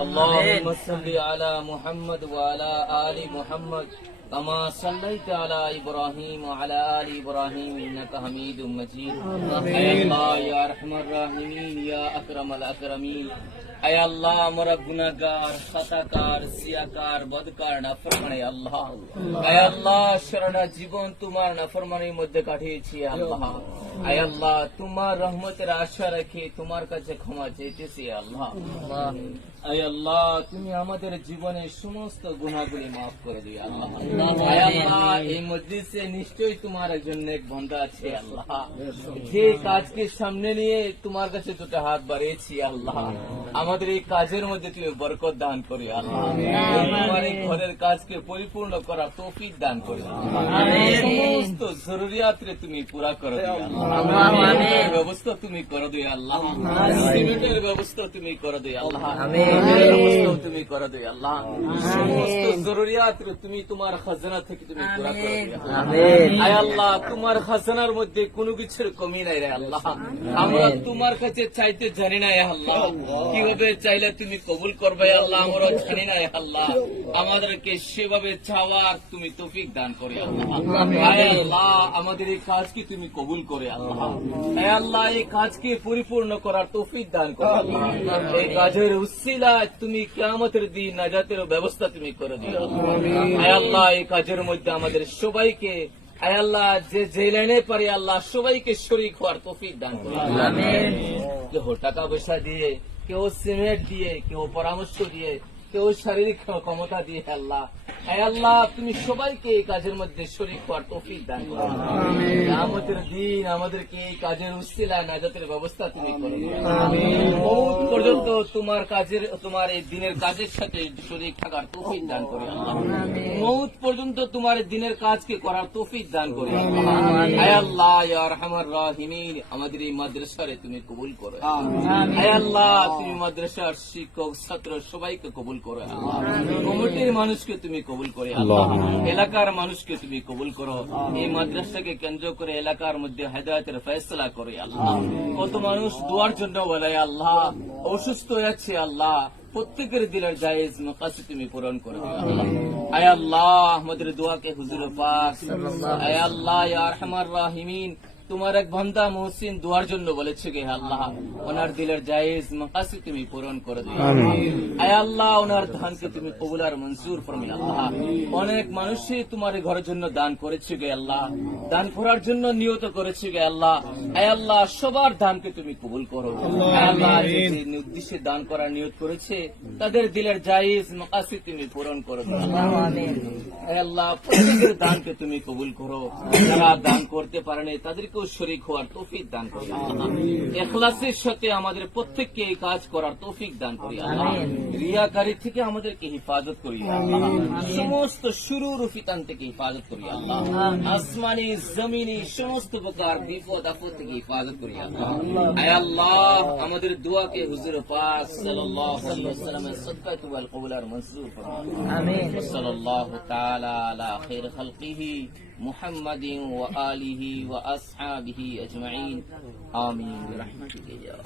اللهم صل على محمد وعلى آل محمد كما صليت على إبراهيم وعلى آل إبراهيم إنك حميد مجيد اے اللہ یا ارحم الراحمین یا اکرم الاکرمین اے اللہ আমরা গুনাহগার খাতাকার সিয়াকার বদকার নাফরমানে আল্লাহ اے আল্লাহ সারা জীবন তোমার নাফরমানির মধ্যে কাটিয়েছি আল্লাহ اے আল্লাহ তোমার রহমতের আশা রেখে তোমার কাছে ক্ষমা চাইতেছি আল্লাহ اے আল্লাহ তুমি আমাদের জীবনের সমস্ত গুনাহগুলি maaf করে দিও আল্লাহ اے আল্লাহ এই মজলিসে নিশ্চয়ই তোমার একজন নেক বান্দা আছে আল্লাহ যে কাজকে সামনে নিয়ে তোমার কাছে দুটো হাত বাড়িয়েছি আল্লাহ আমাদের এই কাজের মধ্যে তুমি বরকত দান করি আল্লাহ তোমার এই ঘরের কাজকে পরিপূর্ণ করার তৌফিক দান করি সমস্ত জরুরিয়াতরে তুমি পুরা করে দিও আল্লাহ আমিন ব্যবস্থা তুমি করে দিও আল্লাহ সিমেন্টের ব্যবস্থা তুমি করে দিও আল্লাহ আমিন তুমি করে দিও আল্লাহ সমস্ত জরুরিয়াতরে তুমি তোমার খাজানা থেকে তুমি পুরা করে দিও আমিন আয় আল্লাহ তোমার খাজানার মধ্যে কোনো কিছুর কমি নাই রে আল্লাহ আমরা তোমার কাছে চাইতে জানি না আল্লাহ কিভাবে চাইলে তুমি কবুল করবে আল্লাহ আমরা জানি না আল্লাহ আমাদেরকে সেভাবে চাওয়ার তুমি তৌফিক দান করে আল্লাহ আল্লাহ আমাদের এই কাজকে তুমি কবুল করে আল্লাহ আল্লাহ এই কাজকে পরিপূর্ণ করার তৌফিক দান করে আল্লাহ এই কাজের উসিলায় তুমি কিয়ামতের দিন নাজাতের ব্যবস্থা তুমি করে দিও আল্লাহ এই কাজের মধ্যে আমাদের সবাইকে আল্লাহ যে যে লাইনে পারে আল্লাহ সবাইকে শরীক হওয়ার তৌফিক দান করে আমিন কেউ টাকা পয়সা দিয়ে কেউ সিমেন্ট দিয়ে কেউ পরামর্শ দিয়ে কেউ শারীরিক ক্ষমতা দিয়ে আল্লাহ আল্লাহ তুমি সবাইকে এই কাজের মধ্যে শরীক হওয়ার তৌফিক দান করো কিয়ামতের দিন আমাদেরকে এই কাজের উসিলায় নাজাতের ব্যবস্থা তুমি করো মওত পর্যন্ত তোমার এই দিনের কাজের সাথে শরীক থাকার তৌফিক দান করো আল্লাহ মওত পর্যন্ত তোমার দিনের কাজকে করার তৌফিক দান করো আল্লাহ ইয়া আরহামার রাহিমিন আমাদের এই মাদ্রাসারে তুমি কবুল করো আল্লাহ তুমি মাদ্রাসার শিক্ষক ছাত্র সবাইকে কবুল করো আল্লাহ কমিটির মানুষকে তুমি কবুল করে আল্লাহ এলাকার মানুষকে তুমি কবুল করো এই মাদ্রাসাকে কেন্দ্র করে এলাকার মধ্যে হেদায়েতের ফয়সালা করে আল্লাহ কত মানুষ দোয়ার জন্য বলে আল্লাহ অসুস্থ হয়ে আছে আল্লাহ প্রত্যেকের দিলের জায়েজ মাকাসিদ তুমি পূরণ করে দিও আল্লাহ আয় আল্লাহ আমাদের দোয়াকে হুজুর পাক আয় আল্লাহ ইয়া আরহামার রাহিমিন তোমার এক বান্দা মুহসিন দোয়ার জন্য বলেছে গে আল্লাহ ওনার দিলের জায়েজ মাকাসিদ তুমি পূরণ করে দিও আয় আল্লাহ ওনার দানকে তুমি কবুল আর মঞ্জুর ফরমাও আল্লাহ অনেক মানুষই তোমার ঘরের জন্য দান করেছে গে আল্লাহ দান করার জন্য নিয়ত করেছে গে আল্লাহ আয় আল্লাহ সবার দানকে তুমি কবুল করো আয় আল্লাহ যে উদ্দেশ্যে দান করার নিয়ত করেছে তাদের দিলের জায়েজ মাকাসিদ তুমি পূরণ করো আমিন আয় আল্লাহ প্রত্যেকের দানকে তুমি কবুল করো যারা দান করতে পারেনি তাদেরকে শরীক হওয়ার তৌফিক দান করি আল্লাহ ইখলাসের সাথে আমাদের প্রত্যেককে এই কাজ করার তৌফিক দান করি আল্লাহ রিয়াকারী থেকে আমাদেরকে হেফাজত করি আল্লাহ সমস্ত শুরুর ফিতান থেকে হেফাজত করি আল্লাহ আসমানি জমিনি সমস্ত প্রকার বিপদ আপদ থেকে হেফাজত করি আল্লাহ আয় আল্লাহ আমাদের দোয়াকে হুজুর পাক সাল্লাল্লাহু আলাইহি ওয়াসাল্লামের সদকায়ে ওয়াল কবুল আর মঞ্জুর ফরমাও আমিন সাল্লাল্লাহু তাআলা আলা খায়র খালকিহি محمد وآله وأصحابه أجمعين آمين برحمتك يا